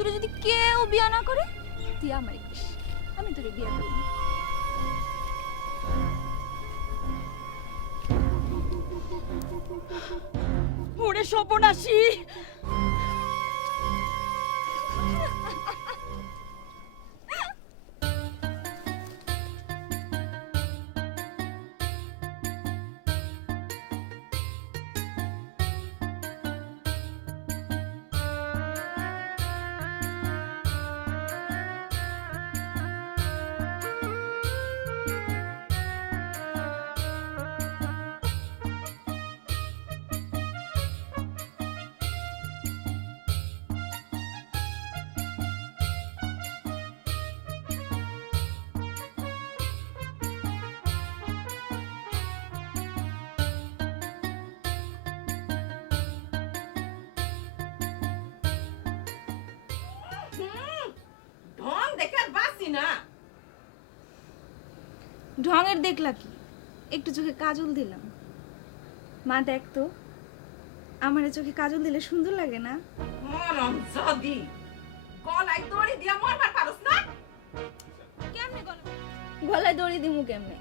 তোরে যদি কেউ বিয়া না করে তুই আমারে করিস, আমি তোরে বিয়া করব। ওরে সর্বনাশী, ঢং দেখে আর বাসি না। ঢঙের দেখলা কি, একটু চোখে কাজল দিলাম। মা দেখ তো, আমার চোখে কাজল দিলে সুন্দর লাগে না? মরম যদি গলায় দড়ি দিয়া মরবার পারস না। কেমনে গলায় দড়ি দিমু কেমনে?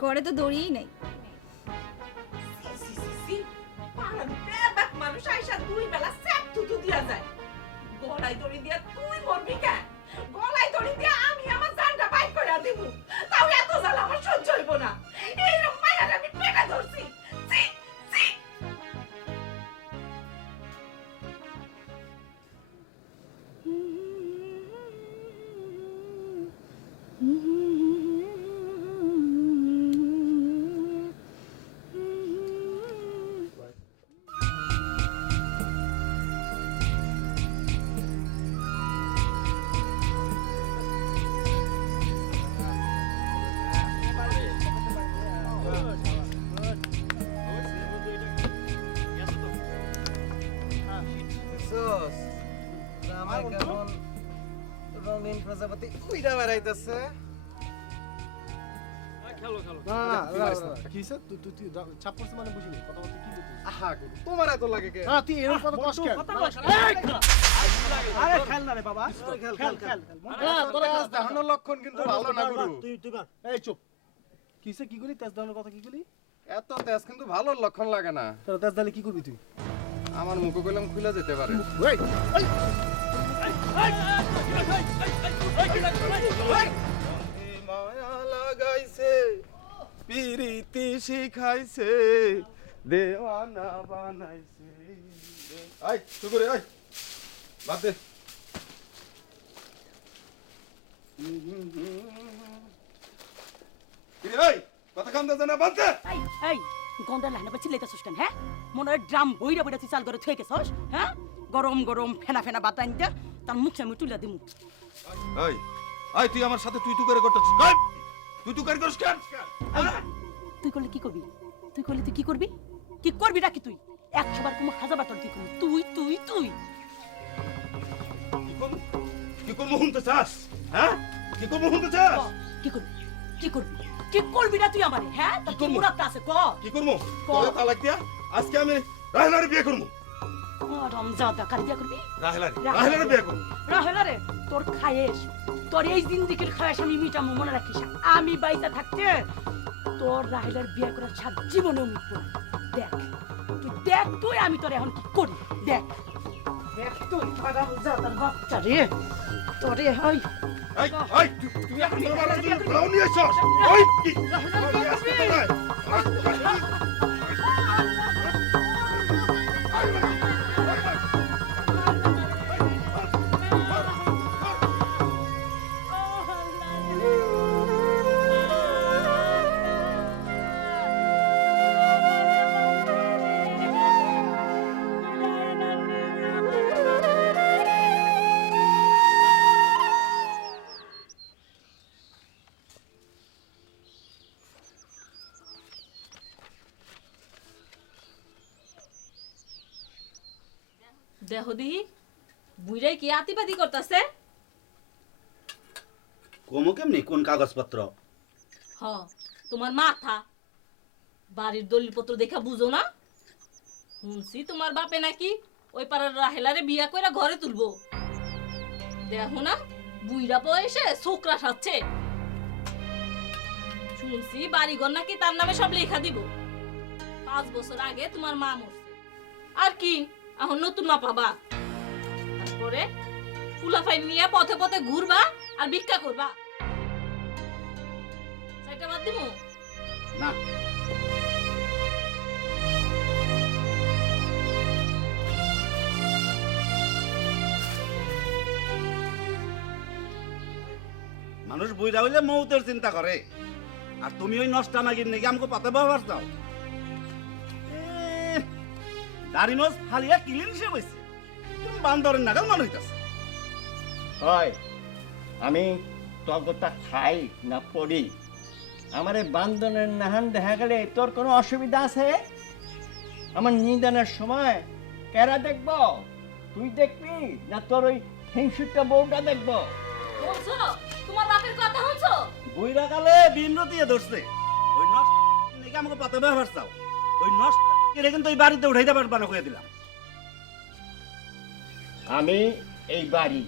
ঘরে তো দড়িই নাই। মানুষ আইসা দুই বেলা স্যাপ থুতু দিয়া যায়, গলায় দড়ি দিয়া তুই মরবি কেন? গলায় দড়ি দিয়া আমি আমার জানটা বাইর করে দিব, তাও এত জ্বালা আমার সহ্য হইব না। এইরকম মায়ের আমি পেটে ধরছি। ছি, ছি। আমার কেমন রঙিন প্রজাপতি উইরা বেড়াইতেছে। তোমার এত লাগে কে? দেখানোর লক্ষণ কিন্তু ভালো না গুরু। এত তেজ কিন্তু ভালো লক্ষণ লাগে না। আমার মুখে কইলাম খুলে যেতে পারে। মায়া লাগাইছে পিরিতি শিখাইছে দেওয়ানা বানাইছে। আই সুগুরে আই বাদ দে। এই কথা কাম দে না বাদ দে। এই এই গন্ডা লাইনে বা চিল্লাইতাছস কেন? হ্যাঁ, মনে হয় ড্রাম বইরা বইরা তুই চাল করে থুয়ে গেছস। হ্যাঁ, গরম গরম ফেনা ফেনা বাতা আনতে তার মুখে আমি তুলে দিমু। এই আই তুই আমার সাথে তুই করে করতেছিস কই? তুই করে করছিস কেন? তুই করলে কি করবি? তুই করলে তুই কি করবি? কি করবি নাকি তুই? 100 বার কুমু হাজার বার তোর কি করবি? তুই তুই তুই কি করব হুনতে চাস? হ্যাঁ কি করব হুনতে চাস? কি করবি? কি করবি? কি করবি না তুই আমারে? হ্যাঁ, তোর কি মুরাদটা আছে ক? কি করব? তোরে তালাক দিয়া আজকে আমি রাহেলারে বিয়ে করব। রমজাদা কার বিয়ে করবি? রাহেলারে বিয়ে করব। রাহেলারে তোর খায়েশ, তোর এই জিন্দেগির খায়েশ আমি মিটামু, মনে রাখিস। আমি বাইচা থাকতে তোর রাহেলার বিয়ে করার সাত জীবনেও মিটব না। দেখ তুই, দেখ তুই আমি তোর এখন কি করি। দেখ দেখ তুই রমজাদার বাচ্চা রে তোরে। হয় এই এই তুই এখন আমার জন্য ব্রাউন নিয়ে এসেছ। ওই কি দেহ দিহি বুইরাই কি আতিবাদি করতেছে? কমো কেমনি কোন কাগজপত্র? হ, তোমার মাথা বাড়ির দলিলপত্র দেখা বুঝো না? শুনছি তোমার বাপে নাকি ওই পাড়ার রাহেলারে বিয়া কইরা ঘরে তুলবো। দেখো না বুইরা বয়সে ছোকরা সাচ্ছে। শুনছি বাড়িঘর নাকি তার নামে সব লেখা দিব। 5 বছর আগে তোমার মা মরছে, আর কি এখন নতুন মা পাবা। তারপরে ফুলাফাই নিয়ে পথে পথে ঘুরবা আর ভিক্ষা করবা। সেটা বাদ দিমু না মানুষ বুইরা হইলে মৌতের চিন্তা করে, আর তুমি ওই নষ্টা মাগির নাকি আমাকে পাতে ব্যবহার দাও। দাড়ি নস ফালিয়া কিলিন সে বইছে, বান্দরের নাগাল মনে হইতাছে। হয় আমি তগতা খাই না পড়ি, আমারে বান্ধনের নাহান দেখা গেলে তোর কোনো অসুবিধা আছে? আমার নিদানের সময় কেরা দেখব? তুই দেখবি না তোর ওই হিংসুটা বউটা দেখব? বলছো তোমার বাপের কথা হচ্ছে। বুইরা কালে বিমর দিয়ে ধরছে, ওই নষ্ট নাকি আমাকে পাতে ব্যবহার চাও। ওই নষ্ট কেড়ে কিন্তু ওই বাড়িতে উঠাইতে পারবা না, কইয়া দিলাম। আমি এই বাড়ি,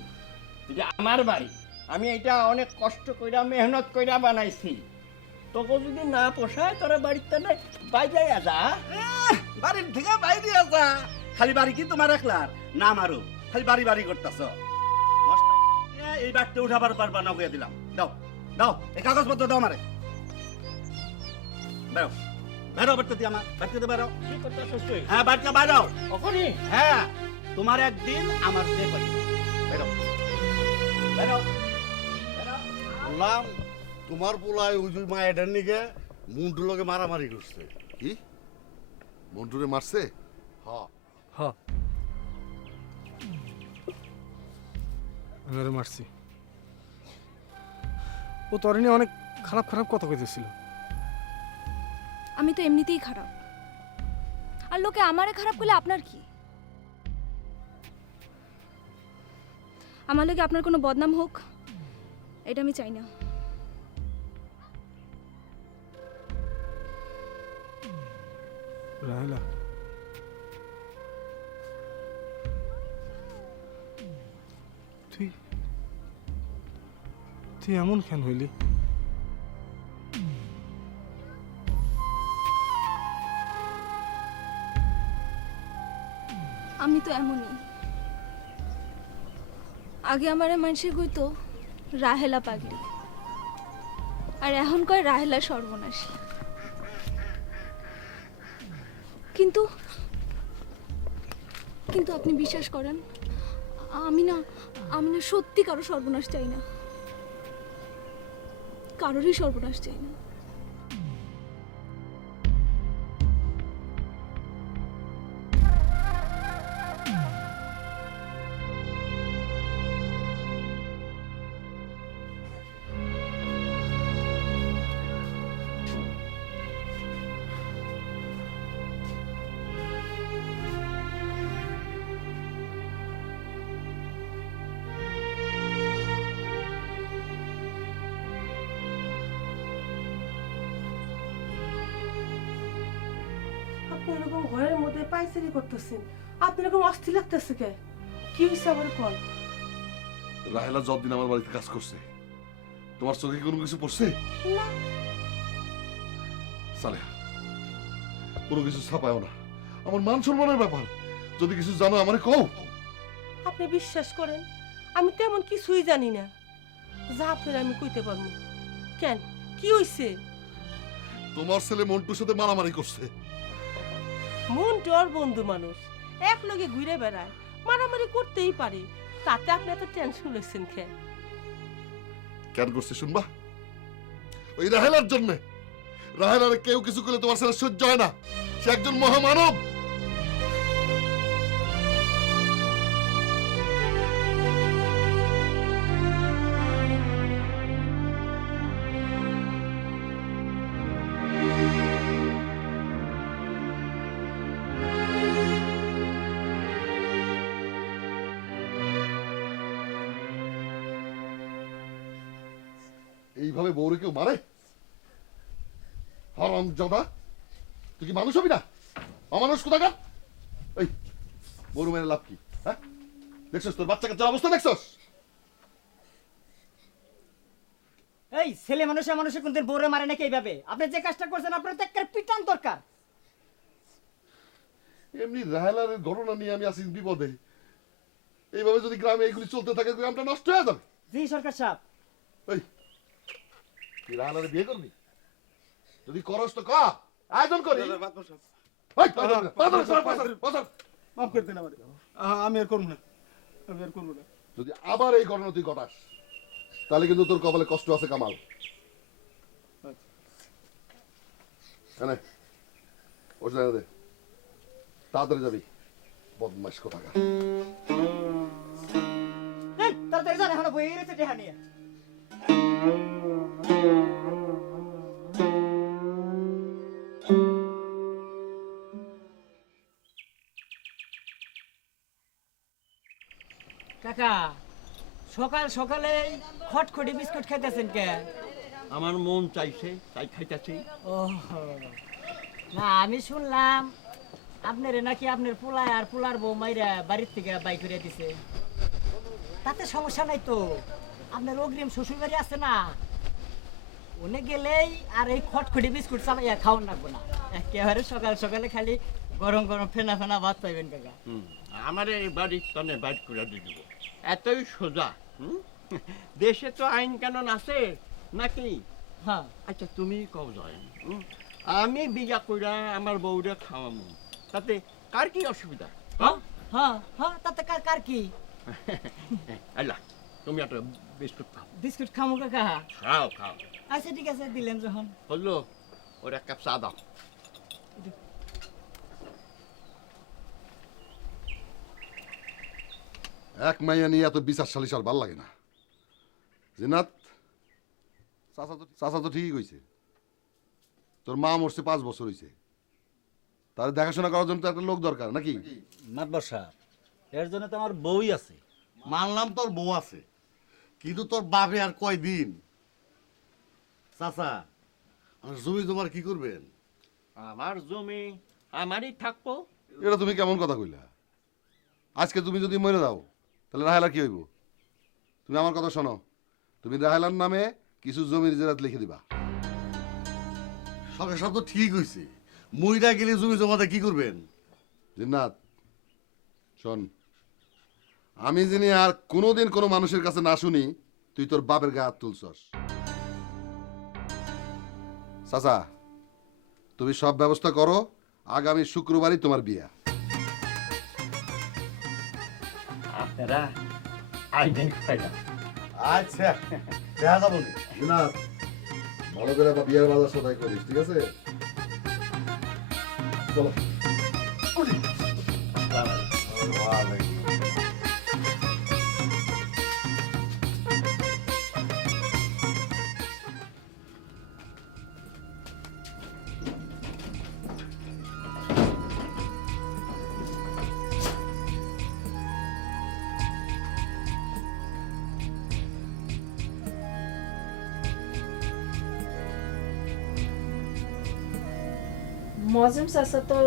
এটা আমার বাড়ি, আমি এটা অনেক কষ্ট কইরা মেহনত কইরা বানাইছি। তোকে যদি না পোষায় তোরা বাড়িতে বাইরে যা। বাড়ির থেকে বাইরে আসা, খালি বাড়ি কি তোমার একলার? না মারো, খালি বাড়ি বাড়ি করতেছ। এই বাড়িতে উঠাবার পারবা না, কইয়া দিলাম। দাও দাও, এই কাগজপত্র দাও মারে। বেরো বেরো, বাড়িতে দিয়ে আমার বাড়িতে বেরো। কি করতেছিস তুই? হ্যাঁ বাড়িতে বাইরো। ওখানে হ্যাঁ, তোমার একদিন আমার যে বাড়ি। বেরো বেরো বেরো। বললাম তোমার পোলায় ওই যে মায়ের নিকে মুন্টুর লগে মারামারি করছে। কি মন্টুরে মারছে? হ আমি মারছি। ও তোর নিয়ে অনেক খারাপ খারাপ কথা কইতেছিল। আমি তো এমনিতেই খারাপ, আর লোকে আমারে খারাপ করলে আপনার কি? আমার লোকে আপনার কোনো বদনাম হোক, এটা আমি চাই না। রাহেলা, তুই তুই এমন কেন হইলি? আমি তো এমনই। আগে আমারে মানুষে কইতো রাহেলা পাগলি, আর এখন কয় রাহেলা সর্বনাশী। কিন্তু কিন্তু আপনি বিশ্বাস করেন, আমি না সত্যি কারো সর্বনাশ চাই না, কারোরই সর্বনাশ চাই না। আপনি এরকম ঘরের মধ্যে পাইচারি করতেছেন, আপনি এরকম অস্থির লাগতেছে কে? কি হয়েছে আমার কল? রাহেলা যতদিন আমার বাড়িতে কাজ করছে, তোমার চোখে কোনো কিছু পড়ছে? না, সালেহা, কোনো কিছু ছাপায়ও না, আমার মান সম্মানের ব্যাপার। যদি কিছু জানো আমারে কও। আপনি বিশ্বাস করেন আমি তেমন কিছুই জানি না, যা আপনার আমি কইতে পারবো। কেন, কি হয়েছে? তোমার ছেলে মন্টুর সাথে মারামারি করছে। মনটা ওর বন্ধু মানুষ, এক লগে ঘুরে বেড়ায়, মারামারি করতেই পারে, তাতে আপনি এত টেনশন লেছেন খেয়ে? কেন করছে শুনবা? ওই রাহেলার জন্য। রাহেলার কেউ কিছু করলে তোমার ছেলে সহ্য হয় না, সে একজন মহামানব। এইভাবে বউরে কেউ মারে? হারামজাদা, তুই কি মানুষ হবি না? অমানুষ কোথাকার। এই বউর মেরে লাভ কি? হ্যাঁ, দেখছস তোর বাচ্চা কাচ্চার অবস্থা দেখছস? এই ছেলে মানুষে কোনদিন বউরে মারে নাকি এইভাবে? আপনি যে কাজটা করছেন আপনার তো একটা পিটান দরকার। এমনি রাহেলারের ঘটনা নিয়ে আমি আছি বিপদে। এইভাবে যদি গ্রামে এইগুলি চলতে থাকে গ্রামটা নষ্ট হয়ে যাবে। জি সরকার সাহেব। এই তুই রাহেলারে বিয়ে করবি? যদি করস তো ক, আয়োজন করি। এই, মাফ করে দেন আমারে। আমি আর করব না, আমি আর করব না। যদি আবার এই ঘটনা তুই ঘটাস তাহলে কিন্তু তোর কপালে কষ্ট আছে কামাল। এনে ওর জায়গা দে, তাড়াতাড়ি যাবি। বদমাইশ কোথাকার। এই তাড়াতাড়ি যান, এখন বইয়ে রয়েছে টেহা নিয়ে। কাকা সকাল সকালে খটখটি বিস্কুট খাইতেছেন কে? আমার মন চাইছে তাই খাইতেছি। ও না, আমি শুনলাম আপনারে নাকি আপনার পোলায় আর পোলার বউ মাইরা বাড়ির থেকে বাই করে দিছে। তাতে সমস্যা নাই তো, আপনার অগ্রিম শ্বশুর বাড়ি আছে না, ওনে গেলেই আর এই খটখটি বিস্কুট চালাইয়া খাওয়ান লাগবে না। একেবারে সকাল সকালে খালি গরম গরম ফেনা ফেনা ভাত পাইবেন কাকা। আমার এই বাড়ির তনে বাইট করে দিয়ে দিব, এতই সোজা। দেশে তো আইন কানুন আছে নাকি? হ্যাঁ আচ্ছা তুমি কও যায়, আমি বিয়া কইরা আমার বউরে খাওয়ামু, তাতে কার কি অসুবিধা? হ্যাঁ হ্যাঁ হ্যাঁ, তাতে কার কার কি? আল্লাহ তুমি একটা বিস্কুট খাও। বিস্কুট খামু কাকা? খাও খাও। আচ্ছা ঠিক আছে, দিলেন যখন। হলো ওর এক কাপ চা দাও। এক মাইয়া নিয়ে এত বিচার সালিশ আর ভাল লাগে না। জিনাত, চাচা তো ঠিকই কইছে, তোর মা মরছে 5 বছর হইছে, তার দেখাশোনা করার জন্য তো একটা লোক দরকার নাকি? মাতবার সাহেব, এর জন্য তো আমার বউই আছে। মানলাম তোর বউ আছে, কিন্তু তোর বাপে আর কয়দিন? চাচা, আমার জমি তোমার কি করবেন? আমার জমি আমারই থাকবো। এটা তুমি কেমন কথা কইলা? আজকে তুমি যদি মরে যাও তাহলে রাহেলার কি হইব? তুমি আমার কথা শোনো, তুমি রাহেলার নামে কিছু জমির জেরাত লিখে দিবা। সরকার সব তো ঠিক হয়েছে, মইরা গেলে জমি জমাতে কি করবেন? জিন্নাত শোন, আমি যিনি আর কোনোদিন কোনো মানুষের কাছে না শুনি তুই তোর বাপের গায়ে হাত তুলছস। চাচা, তুমি সব ব্যবস্থা করো, আগামী শুক্রবারই তোমার বিয়া। আপনারা আইডেন্ট পাইলাম। আচ্ছা, দেখা যাবো নি। জিন্নাত, ভালো করে বিয়ার বাজার সদাই করিস, ঠিক আছে? চলো। মজম চাচা তো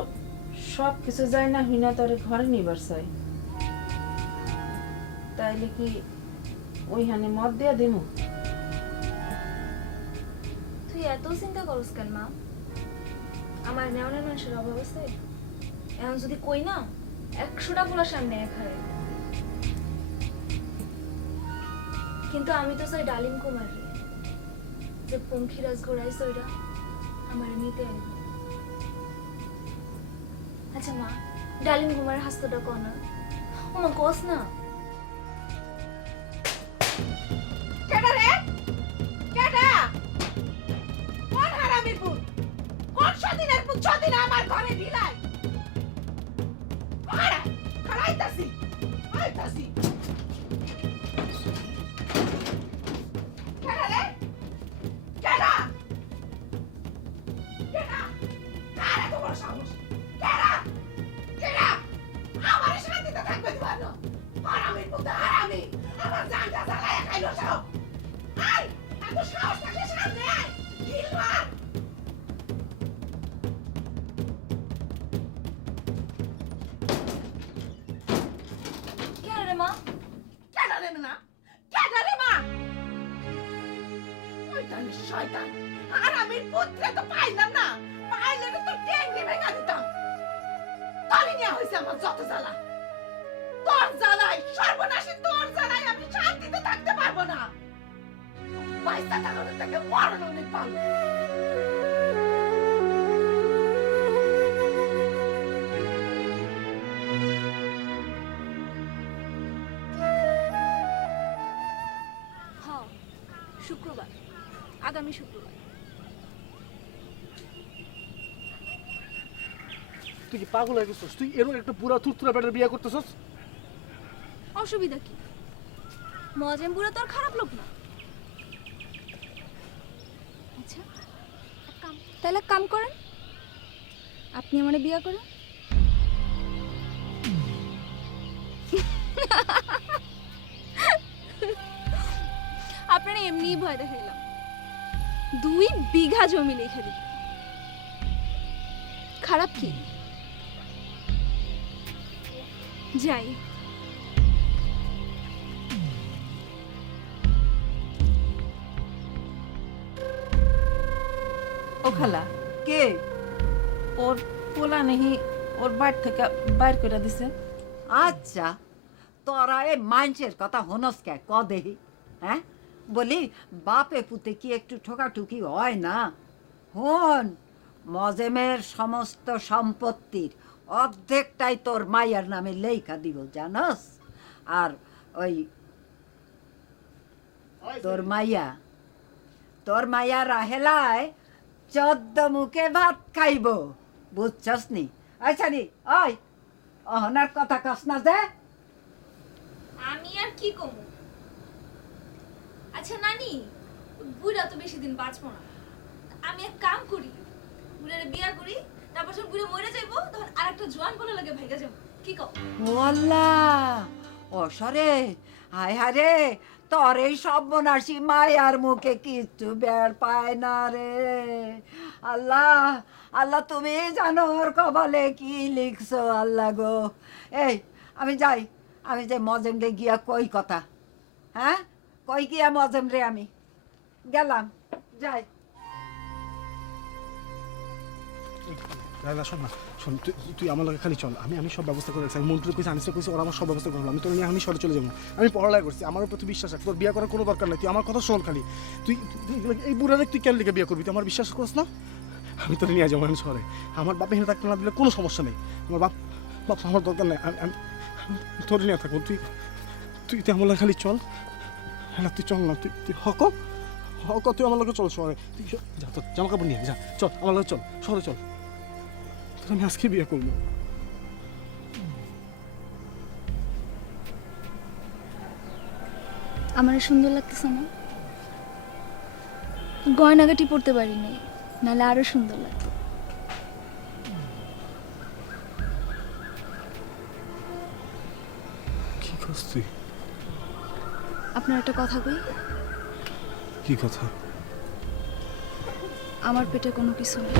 সব কিছু যায় না, হিনা তোরে ঘরে নিবার চাই, তাইলে কি ওইখানে মদ দিয়া দিমু? তুই এত চিন্তা করস কেন মা? আমার নেওয়ানের মানুষের অভাব আছে? এখন যদি কই না 100টা পোলার সামনে খায়, কিন্তু আমি তো চাই ডালিম কুমার রে, যে পঙ্খিরাজ ঘোড়াইছে ওইটা আমার নিতে আইব। আচ্ছা মা, ডালিম কুমারের হাস্তটা কনা ওমা কস না। কেডা রে? কেডা? কোন হারামির পুত? কোন সদিনের পুত সদিন আমার ঘরে ঢিলাই? আরে, খাড়াইতাছি, আইতাছি। কেডা রে? কেডা? কেডা? কার এত বড় সাহস? কেডা? কেডা? আমার শান্তিতে থাকবে দিবা না? হারামির পুত, হারামি! আমার জানটা জ্বালায় খাইলো সব। আয়, এত সাহস থাকলে সামনে আয়, ঢিল মার। কেন রে মা? কেডা রে না? কেডা রে মা? ওইটা আমি শয়তান আর আমি পুত্রে তো পাইলাম না, পাইলে তো টেঙ্গি ভেঙা দিতাম। তালি নিয়ে হয়েছে আমার যত জ্বালা, তোর জ্বালাই সর্বনাশী, তোর জ্বালাই আমি শান্তিতে থাকতে পারবো না। পয়সা থাকার থেকে মরণ অনেক ভালো। হ্যাঁ, শুক্রবার, আগামী শুক্রবার। তুই কি পাগল হয়ে গেছিস? তুই এরকম একটা পুরা থুরথুরা বেটার বিয়ে করতেছস? অসুবিধা কি? মজেম বুড়া তো আর খারাপ লোক না। আচ্ছা, তাহলে এক কাম করেন, আপনি আমারে বিয়া করেন। আপনারা এমনিই ভয় দেখাইলাম, 2 বিঘা জমি লিখে দিন। খারাপ কি? যাই। ও খালা, কে? ওর পোলা নেহি ওর বাড়ি থেকে বাইর করে দিছে। আচ্ছা, তোরা এই মানুষের কথা হনস কে ক দেহি? হ্যাঁ, বলি বাপে পুতে কি একটু ঠোকাঠুকি হয় না? হন, মজেমের সমস্ত সম্পত্তির অর্ধেকটাই তোর মাইয়ার নামে লেখা দিব, জানস? আর ওই তোর মাইয়া রাহেলায় 14 মুখে ভাত খাইব, বুঝছস নি? আচ্ছা নি, ওই অহনার কথা কস না যে। আমি আর কি কমু? আচ্ছা নানি, বুড়া তো বেশি দিন বাঁচবো না, আমি এক কাম করি, বুড়ারে বিয়া করি, তারপর যখন বুড়া মরে যাইবো তখন আরেকটা জোয়ান বলে লাগে ভাইগা যাবো, কি কও? ওয়াল্লাহ, অসরে হায় হারে, তোর এই সর্বনাশী মায়ার মুখে কিচ্ছু বের পায় না রে। আল্লাহ আল্লাহ, তুমি জানো ওর কপালে কি লিখছো আল্লাহ গো। এই আমি যাই, আমি যে মজেম রে গিয়া কই কথা। হ্যাঁ, কই গিয়া মজেম রে আমি গেলাম, যাই। রাইলা শোন না, শোন, তুই আমার লগে খালি চল, আমি সব ব্যবস্থা করে রাখছি। আমি মন্ত্রী কইছি, আনিসকে কইছি, ওরা আমার সব ব্যবস্থা করবো। আমি তোর নিয়ে আমি শহরে চলে যাবো। আমি পড়ালেখা করছি, আমার উপর তুই বিশ্বাস রাখ, তোর বিয়ে করার কোনো দরকার নাই। তুই আমার কথা শোন খালি। তুই এই বুড়ারে তুই কেন লিখে বিয়ে করবি? তুই আমার বিশ্বাস করিস না? আমি তোর নিয়ে যাবো আমি শহরে। আমার বাপ এখানে থাকতে না দিলে কোনো সমস্যা নেই। আমার বাপ আমার দরকার নেই, আমি তোর নিয়ে থাকবো। তুই আমার লগে খালি চল। হ্যাঁ, তুই চল না, তুই হক, তুই আমার লগে চল শহরে। তুই যা, তোর জামা কাপড় নিয়ে যা, চল আমার লগে চল, শহরে চল। আমি আজকে বিয়ে করবো। আমার সুন্দর লাগতেছে না? গয়নাগাটি পড়তে পারি নাই, নাহলে আরো সুন্দর লাগতো। কি করছিস তুই? আপনার একটা কথা কই। কি কথা? আমার পেটে কোনো কিছু নেই।